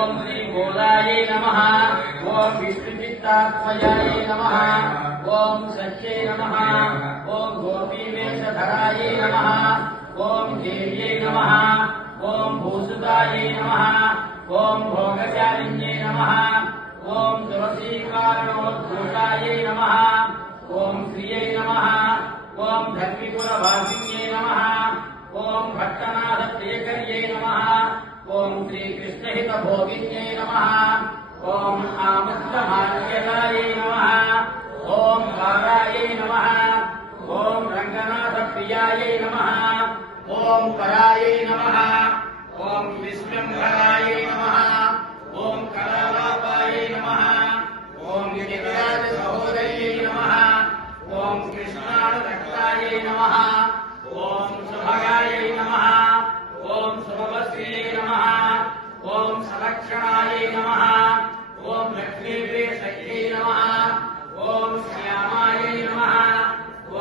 ओम श्री बोधाय नमः। ओम विष्णुचित्तात्मजाय नमः। ओम सच्चे नमः। ओम गोपीवेशधराय नमः। ओम देव्यै नमः। ओम भूसुताय नमः। ओम भोगचारिण्यै नमः। ओम तुलसीकारणोद्भूताय नमः। ओम श्रियै नमः। ओम धर्मिकुलवासिन्यै नमः। ओम भट्टनाथप्रियकर्यै नमः। ओम श्रीकृष्णहितभोगिन्यै नमः। ओम आमुक्तमाल्यदायै नमः। ओम कारायै नमः। ओम रंगनाथप्रियायै नमः। ओम करायै नमः। ओम विश्वम्भरायै नमः। ओम करालापायै नमः। ओम गिरिराज सहोदर्यै नमः। ओम कृष्णानरक्तायै नमः। ओम सुभगायै नमः। ओम सुभवस्त्यै नमः। ओम सलक्षणायै नमः। ओम लक्ष्मीप्रियसख्यै नमः। ओम श्यामायै नमः।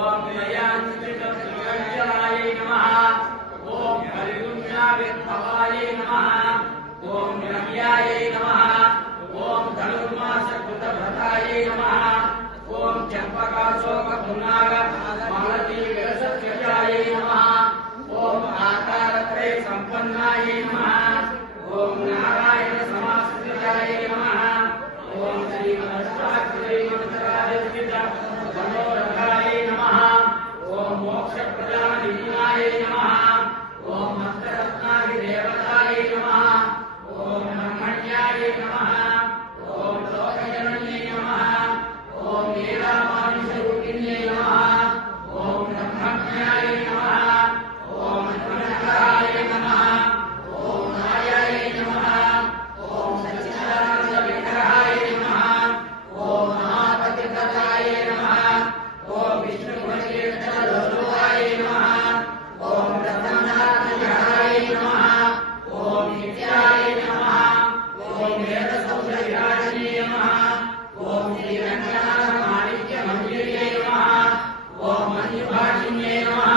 ओम जयान्वितसुरञ्जनायै नमः। ओम परिगुण्याविर्भवायै नमः। ओम रम्यायै नमः। ओम धनुर्मासकृतभृतायै नमः। ओम चम्पकाशोकपुन्नाग मालतीविरसत्वजायै नमः। ओम आकारत्रय सम्पन्नायै नमः। ओम नारायण समाश्रितायै नमः। ओम श्री मनस्वाकृतिमन्तराजस्थित मनोरथायै नमः। ओम मोक्षप्रदानिधिनायै नमः। ओम मस्तरत्नादिदेवतायै नमः। ओम ब्रह्मण्यायै नमः। ओम लोकजनन्यै नमः। ओम लीलामानुषरूपिण्यै नमः। ओम ब्रह्मण्यायै नमः। ओम अनन्तराय नमः। ओम मायायै नमः। ओम सच्चिदानन्दविग्रहाय नमः। ओम महापतिव्रताय नमः। ओम विष्णुपतिर्जनलोलुपाय नमः। ओम रत्ननाथविहाराय नमः। ओम नित्याय नमः। ओम वेदसौधविराजिने नमः। ओम श्रीरङ्गनाथमाणिक्यमन्दिरे नमः। ओम मञ्जुभाषिन्ये नमः।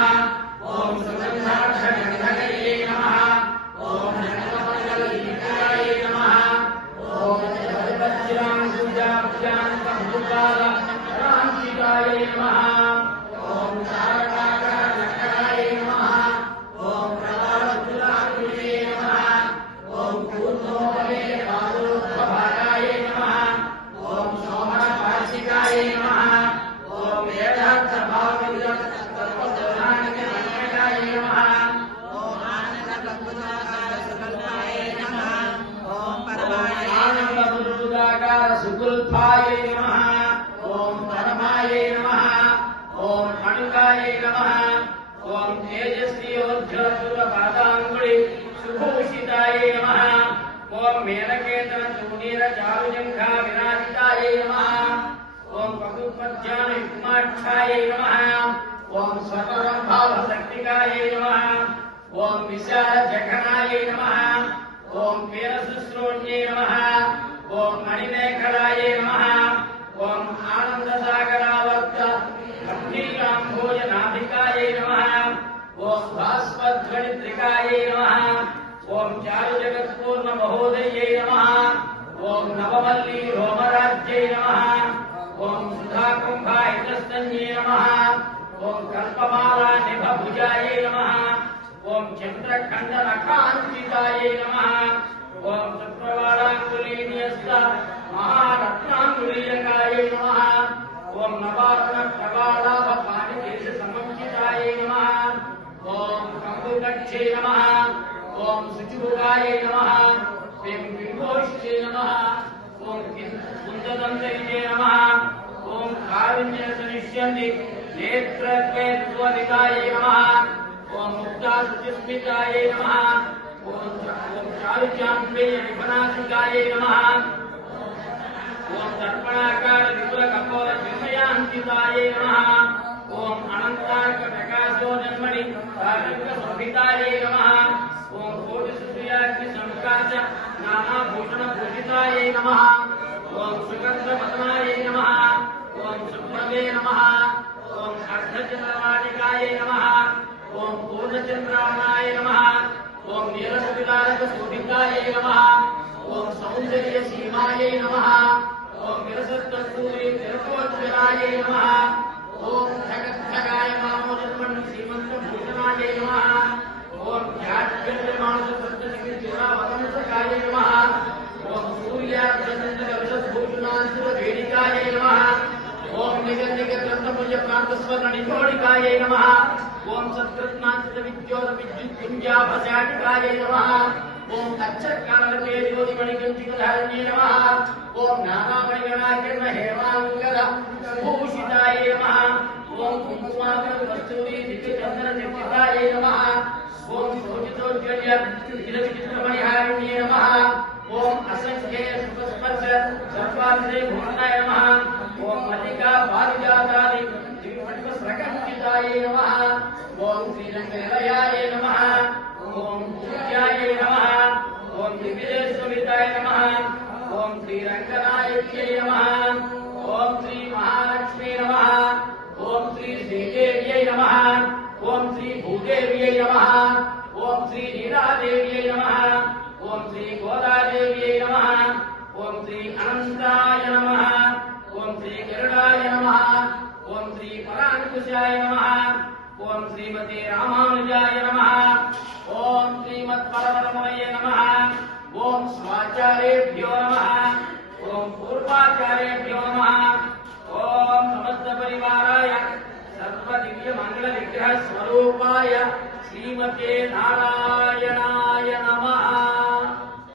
ओम सुगन्धाक्षगन्धकर्ये नमः। ओम रत्नमण्डलदीपिकाय नमः। ओम जगद्वज्राङ्कुजाभ्यान्तभूपालरान्तिकाय नमः। ओम तारकाकरनकराय नमः। ओम प्रभावज्वलाकृते नमः। ओम पूर्णोपवेदपादोद्भवाय नमः। ओम सोमनपार्शिकाय नमः। ओम वेदार्थभावविदतत्त्वप्रधानकमन्त्रकाय नमः। ओम आनन्दबुद्धाकारसुकल्पाय नमः। ओम आनन्दबुद्धाकारसुकल्पाय नमः। ओम परमाय नमः। ओम अणुकाय नमः। ओम तेजस्वियोज्ज्वलसुरपादाङ्गुलि सुभूषिताय नमः। ओम मेनकेतनचूडीरचारुजङ्घा विराजिताय नमः। ओम पकुपज्ञानयुग्माक्षाय नमः। ओम स्वतरभावशक्तिकाय नमः। ओम विशालजघनाय नमः। ओम वीरशुश्रोण्ये नमः। ओम मणिमेखलाय नमः। ओम आनन्दसागरावर्त भक्तिकाम्भोजनाभिकाय नमः। ओम भास्वध्वनित्रिकाय नमः। ओम चारुजगत्पूर्णमहोदये नमः। ओम नवमल्ली रोमराज्ये नमः। ओम सुधाकुम्भाहितस्तन्ये नमः। ओम कल्पमाला निभभुजाय नमः। ओम चन्द्रखण्डनखान्विताय नमः। ओम सुप्रवालाङ्गुलीन्यस्त महारत्नाङ्गुलीयकाय नमः। ओम नवारणप्रवालाभपाणिकेशसमञ्चिताय नमः। ओम कम्बुकक्षे नमः। ओम शुचिभुगाय नमः। ओम बिम्बोष्ठे नमः। ओम कुन्ददन्तविजय नमः। ओम कारुण्यसनिष्यन्ति नेत्रत्वेत्वरिताय नमः। ओम मुक्ताशुचिस्मिताय नमः। ओम चारुचान्द्रेयनिपनासिकाय नमः। ओम दर्पणाकार विपुलकपोलविमयान्विताय नमः। ओम अनन्तार्कप्रकाशो जन्मनि तारकशोभिताय नमः। ओम कोटिसूर्याग्निसंकाश नानाभूषणभूषिताय नमः। ओम सुगन्धपद्माय नमः। ओम सुप्रभे नमः। ओम अर्धचन्द्रमाणिकाय नमः। ओम पूर्णचन्द्राणाय नमः। ओम नीलसवितारकशोभिताय नमः। ओम नमः ओम जगद्भगाय मामो जन्मन् श्रीमन्तभूषणाय नमः ओम ध्यात्यमानसप्तशक्तिचूडावतंसकाय नमः ओम सूर्यार्धचन्द्रविषद्भूषणान्तरवेदिकाय नमः ओम निगनिगतरत्नपुञ्जप्रान्तस्वर्णनिकोडिकाय नमः ओम सत्कृत्नाञ्चितविद्योतविद्युत्पुञ्जाभशाटिकाय नमः ओम तच्चत्कालके ज्योतिमणिकञ्चिकधारिणे नमः ओम नानामणिगणाकिर्ण हेमाङ्गद भूषिताय नमः ओम कुङ्कुमाकरकस्तूरी दिव्यचन्दननिर्जिताय नमः ओम शोभितोज्ज्वल्य तिलविचित्रमणिहारिण्ये नमः ओम असंख्ये सुखस्पर्श सर्वान्ते भूषणाय नमः ओम मल्लिका पारिजातादि दिव्यपुष्पसकञ्चिताय नमः ओम श्रीरङ्गनिलयाय नमः ओम पूज्याय नमः ओम दिव्येश्वरिताय नमः ओम श्रीरङ्गनायक्यै नमः ओम श्री महालक्ष्मी नमः ओम श्री श्रीदेव्यै नमः ओम श्री भूदेव्यै नमः ओम श्री नीलादेव्यै नमः ओम श्री गोदादेव्यै नमः ओम श्री अनन्ताय नमः ओम श्री गरुडाय नमः ओम श्री पराङ्कुशाय नमः ओम श्रीमते रामानुजाय नमः ओम श्रीमत्परमरमये नमः ओम स्वाचार्येभ्यो नमः ओम पूर्वाचार्येभ्यो नमः ओम समस्त परिवाराय सर्वदिव्य मंगल विग्रह स्वरूपाय श्रीमते नारायणाय